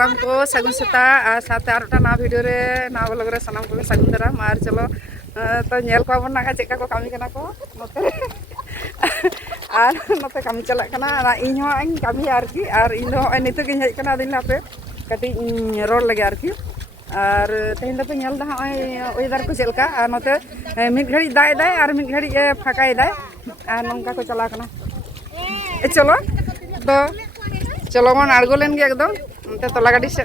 सानाम को सगुन सेता साथे आर ना वीडियो रे ना ब्लॉग रे सानाम को सगुन दाराम आर चलो तो नेल को बन ना चेका को कमी कना को नोते आर नोते कमी चला कना इन हो इन कमी आरकी आर इन हो नितो गिन हेज कना दिन पे कटी रोड लगे आरकी और तेहन दो पे नेल दा वेदर को चलका और नोते मिड घड़ी दाय दाय और मिड घड़ी फाकाय दाय और नंका को चला कना चलो तो चलो मन आड़गो लेन गे एकदम अंते तला गाड़ी से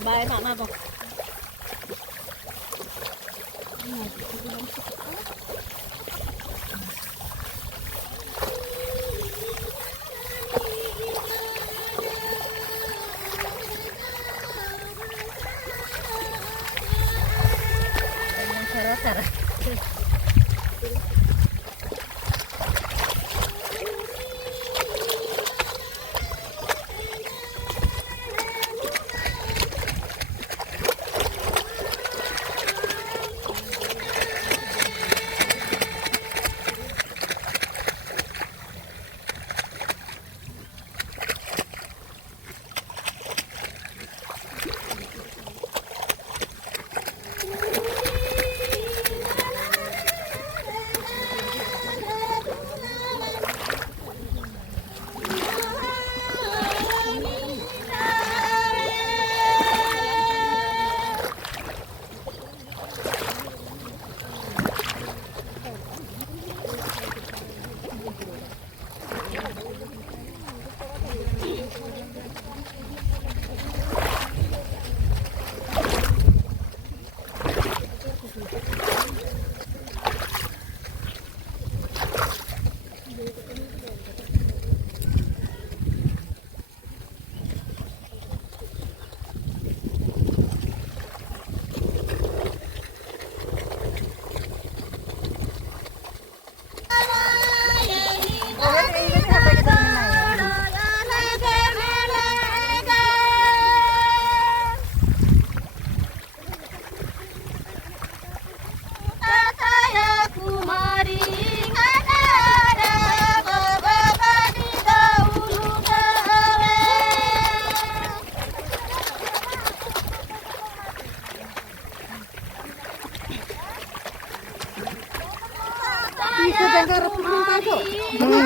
Baik nak apa?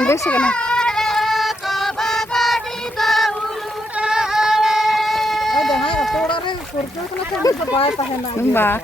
Beres kena. Mbak.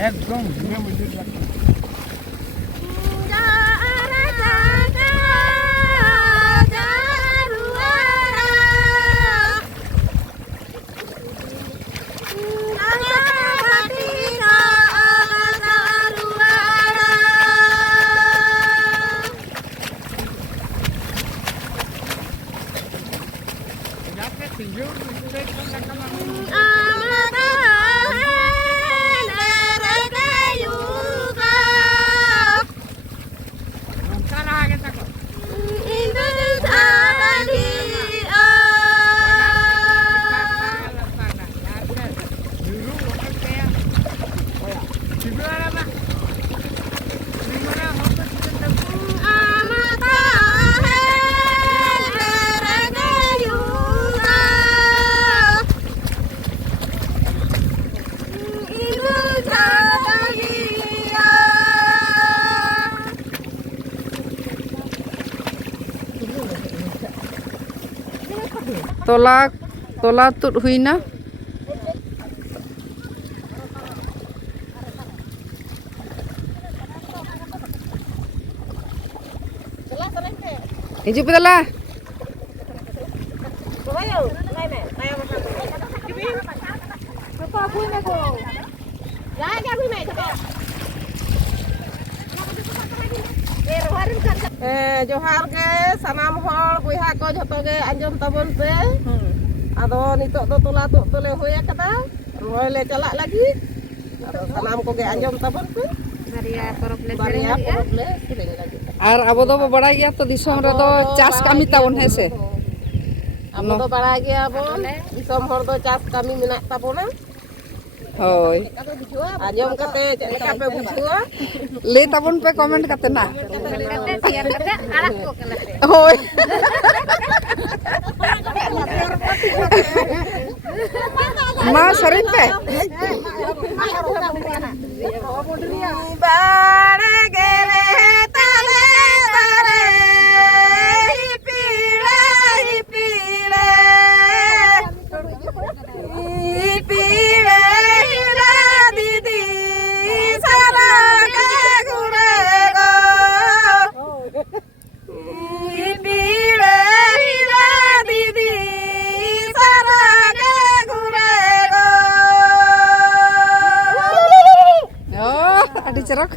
एकदम घूमे मुझे tola tut huina hiji pedala जोहार के सनाम हर बुहा को जतो के आंजम तबन पे आदो नितो दो तोला तो तोले होय कदा रोय ले चला लगी आदो सनाम को के आंजम तबन पे बारिया परब ले सेरेंग लगी আর আবো তো বড়াই গিয়া তো দিশম রে তো চাষ কামি তাবন হেসে abo do barai gaya bon disom hor do cas kami menak tabona hoi ajom kate cek leka pe bujua lay tabon pe comment kate na hoi ma sarin pe bare gere tale tare pile la didi sara ke gure go pile la didi sara ke gure go oh adi cerok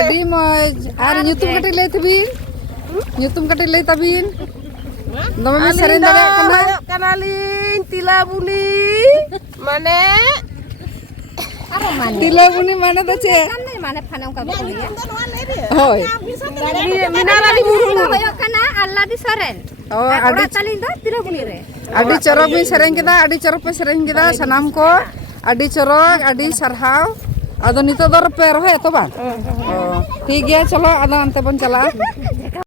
adi moj ar nyutum kati lay tabin nyutum kati lay tabin dome me seren dare kana kanalin tila buni mane tila buni mane do che মানে ফানে অঙ্কা বলি hoi minara di buru হয়ো কানা আল্লাহ দি সরেন oh ওড়া Tallinn দা তিরগুনি রে adi corok bin sereng kita adi corok pe sereng kita sanam ko adi corok adi sarhaw ado nito do pe rohe to bang oh ठीक है चलो आदा अंते बन चला